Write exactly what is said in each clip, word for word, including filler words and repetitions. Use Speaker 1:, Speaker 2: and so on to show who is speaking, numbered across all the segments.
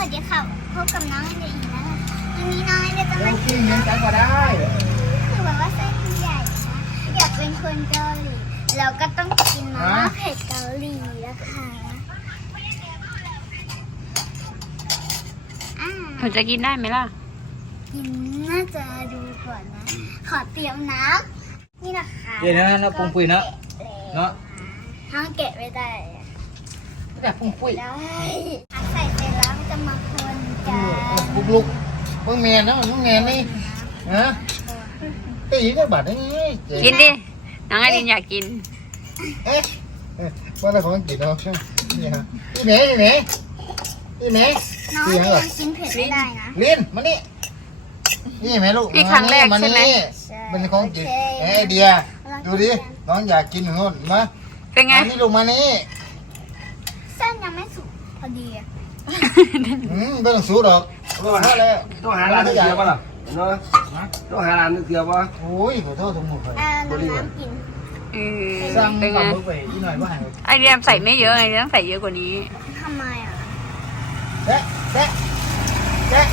Speaker 1: วัสดีค่ะพบกับน้องไอเดียอีกแล้ววันนี้น้องไอเดียจะมา
Speaker 2: กินเงินกันก็ได้
Speaker 1: คือแบบว่าเส้นใหญ่นะอยากเป็นคนเกาหลีเราก็ต้องกินมาม่าเผ็ดเกาหลีนะคะอ่า
Speaker 3: หนูจะกินได้ไหมล่ะ
Speaker 1: กินน่าจะดูก่อนนะขอเตรียมน้ำนี่นะคะ
Speaker 2: เดี๋ยวนะเราปรุงปุยเนาะเนาะ
Speaker 1: ทั้งแกะไม่ได้
Speaker 2: แต่ปรุงปุย
Speaker 1: ได้ใส่เสร็จแล้วจะมาคนกัน
Speaker 2: ปรุงลูกมึงแมนนะมึงแมนนี่ฮะตีก็บาดนี่
Speaker 3: กินดิ น้องไอรินอยากกิน
Speaker 2: เอ๊ะว่าแต่ของกินเนาะนี่ฮะนี่ไหนนี่ไหนนี่ไหน
Speaker 1: น้องยังกินเผ็ดไม่ได้นะ
Speaker 2: ลินมานี่นี่ไหมลูกเป็นของกินไอเดียดูดิน้องอยากกินโน่นมา
Speaker 3: เป็นไง
Speaker 2: นี่ลูกมานี่
Speaker 1: เส้นยังไม่สุกพอดีอะ
Speaker 2: อืมไม่ต้องสู้หรอกรู้ว่าแล้ว
Speaker 4: ต้องหาร้านนึกเดียวป่ะล่ะเนาะต้องหาร้านนึกเดียวป่ะ
Speaker 2: โอ้ยขอโทษทั้งหมดเลย
Speaker 1: อ่าน้ำน้ำกิน
Speaker 3: เออ
Speaker 2: สั่ง
Speaker 3: เป็น
Speaker 2: ปลา
Speaker 3: ไง
Speaker 2: หมึกไปอีกหน่อยว่าให้
Speaker 3: ไอเดียใส่ไม่เยอะไอเดียต้องใส่เยอะกว่านี้
Speaker 1: ทำไมอ่ะ
Speaker 2: แจ๊ะแจ๊ะแจ๊ะ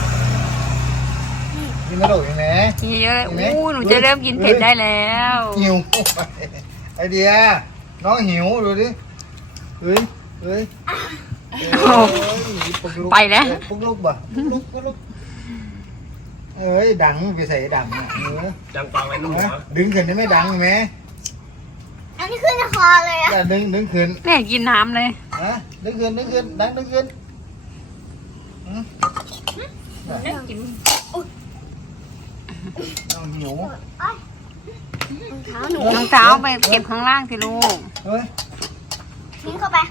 Speaker 2: กินกระโดดยังไง
Speaker 3: เยอะๆอู้หนูจะเริ่มกินเผ็ดได้แล้ว
Speaker 2: หิวไอเดียน้องหิวดูดิเฮ้ยเฮ้ย
Speaker 3: ไปแล้ว
Speaker 2: ปุ๊กลุกบ่ปุ๊กลุกปุ๊กลุกเอ้ยดังไปใส่ดังอ่ะเออ
Speaker 4: จังปังไว้นุ่มหัว
Speaker 2: ดึงขึ้นได้ไหมดังไหม
Speaker 1: อันนี้ขึ้นคอเลยอ่ะ
Speaker 2: อย่าดึงดึงขึ้น
Speaker 3: แม่กินน้ำเลย
Speaker 2: ฮะดึงขึ้นดึงขึ้นดังดึงขึ้น
Speaker 3: กิน
Speaker 2: น้องหิว
Speaker 1: รองเท้าหนู
Speaker 3: รองเท้าไปเก็บข้างล่างสิลูก
Speaker 2: เฮ้ย
Speaker 1: ทิ้งเข้าไป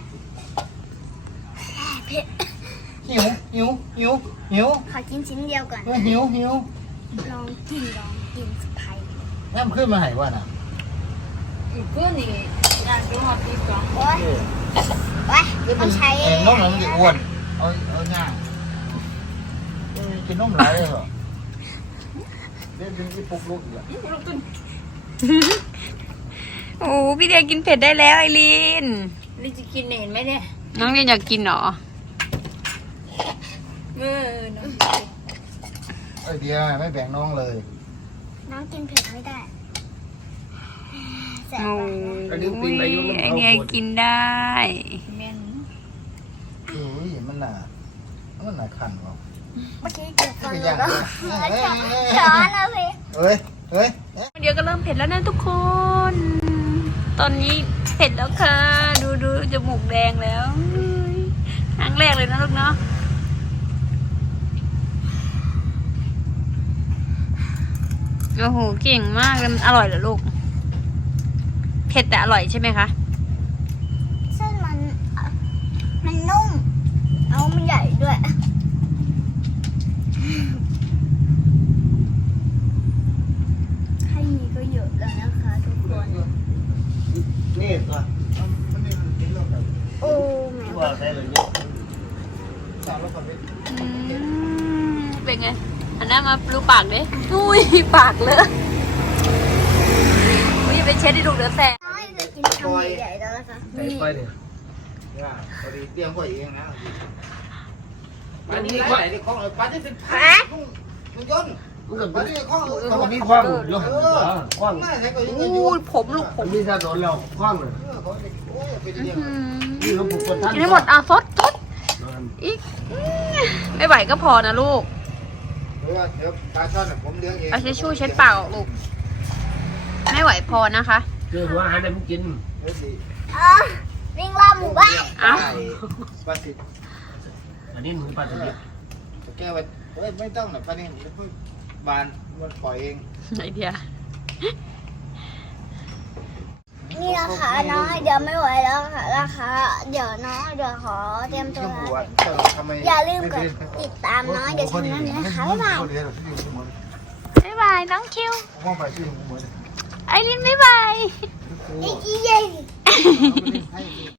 Speaker 1: เผ็ด
Speaker 2: หิวหิวหิวหิว
Speaker 1: ขอกินชิ้นเดียวก่อน
Speaker 2: เฮ้ยหิวหิว
Speaker 1: ลองกินลองกินสไปซ์
Speaker 2: น้ำขึ้นมาให้ว่าน่ะ
Speaker 3: เพื่อนนี่อยากดูฮอตดีกว่า
Speaker 1: โอ๊ยโอ๊ย
Speaker 2: นี่เป็
Speaker 1: มัน นใช้
Speaker 2: เอ็นนมแล้วมันจะอ้วนเอาเอาง่ายเอ้ยกินนมหลายเลยเหรอเดี๋ยวกินที่ปุ๊กลุกอีกแล้ว
Speaker 3: โอ้พี่เดียกินเผ็ดได้แล้วไอริน
Speaker 5: ลิจะกินเห็นไหมเนี่ย
Speaker 3: น้องเรียนอยากกินเหรอ
Speaker 5: เมื่อน้อง
Speaker 2: ไอเดียไม่แบ่งน้องเลย
Speaker 1: น้องกินเผ็ดไม่ได้แสบ
Speaker 3: โอ้
Speaker 1: ปากนะ
Speaker 4: อันนี้ปีนไปยุ่ง
Speaker 3: ไอ
Speaker 4: น้ำ
Speaker 3: เดีย
Speaker 4: เขาปวด
Speaker 3: กินได้
Speaker 5: แม่น
Speaker 2: โอ้ยมันหนามันหนาขันเหรอ
Speaker 1: เมื่อกี้เกือบฟัน
Speaker 2: ไม่
Speaker 1: เล
Speaker 2: อย ยาก
Speaker 1: แล้ว
Speaker 2: เอ้ย
Speaker 1: ช้อนนะพี่
Speaker 2: เอ้ยเอ้ย
Speaker 3: เดียวก็เริ่มเผ็ดแล้วนะทุกคน ตอนนี้เผ็ดแล้วค่ะ ดูดูจมูกแดงแล้วครั้งแรกเลยนะลูกเนาะ โอ้โห เก่งมากเลยมันอร่อยเหรอลูก เผ็ดแต่อร่อยใช่ไหมคะ
Speaker 1: เส้นมันมันนุ่มเอามันใหญ่ด้วยแค่นี้ก็เยอะแล้วนะคะทุกคน
Speaker 4: นี่ตัว
Speaker 1: โอ้แม่
Speaker 4: ว่าได้เลยเนี่ย
Speaker 2: สาวแล้วก่อนไป
Speaker 3: อืมเป็นไงอันนั้นมาดูปากดิอุ้ยปากเลอะอุ้ยอย่าไปเช็ดดิลูกเดี๋ยวแสบ
Speaker 1: น้อยจะกินคำใหญ่ๆแล้วนะคะ
Speaker 4: ไปไปเนี่ย
Speaker 2: ว่าพอดีเตรียมไว้เองนะ
Speaker 4: อันนี้
Speaker 2: นี่
Speaker 4: ควา
Speaker 2: ไข่
Speaker 4: ม
Speaker 2: นี่ของปลาที่เป็นผ้ามันย่น
Speaker 4: มันก็
Speaker 2: ปลาที่ของ
Speaker 4: มันมีความอยู่ความ
Speaker 2: น่าใช่ก็ยัง
Speaker 3: อู้ยผมลูกผม
Speaker 4: มีถ้าโดนเราความเลย
Speaker 2: โอ้ยเป็นเรื่อง
Speaker 3: อืม
Speaker 4: นี่เขาปลุกคนท่าน
Speaker 3: กินให้หมดอ่ะซดซดอีกอืมไม่ไหวก็พอนะลูก
Speaker 2: เดี๋ยวเดี๋ยวปลาช่อนผมเลี้ยงเอง
Speaker 3: เอาทิชชู่เช็ดปากออกลูก ไม่ไหวพอนะคะ
Speaker 4: เจอหัวอาหารได้มึงกิน
Speaker 2: เดี๋ยวสิ
Speaker 1: เออวิ่งรอบหมู่บ้าน
Speaker 3: เอ้า
Speaker 2: ปลาสิ
Speaker 4: อันนี้มือปลาสลิด
Speaker 2: แก้วเฮ้ยไม่ต้องหรอกปลานี่บานมันปล่อยเอง
Speaker 3: ไอเดีย
Speaker 1: นี่นะคะน้อยเดี๋ยวไม่ไหวแล้วค่ะนะคะเดี๋ยวน้อยเดี๋ยวขอเตรียมตัว
Speaker 2: หัวทำไม
Speaker 1: อย่าลืมกดติดตามน้อยเดี๋ยวฉันนั้นนะคะบ๊ายบาย
Speaker 3: บ๊ายบายน้องคิว
Speaker 2: ว่าไปชื่อหัว
Speaker 3: ไอรินบ๊ายบาย
Speaker 1: อีกทีเย็น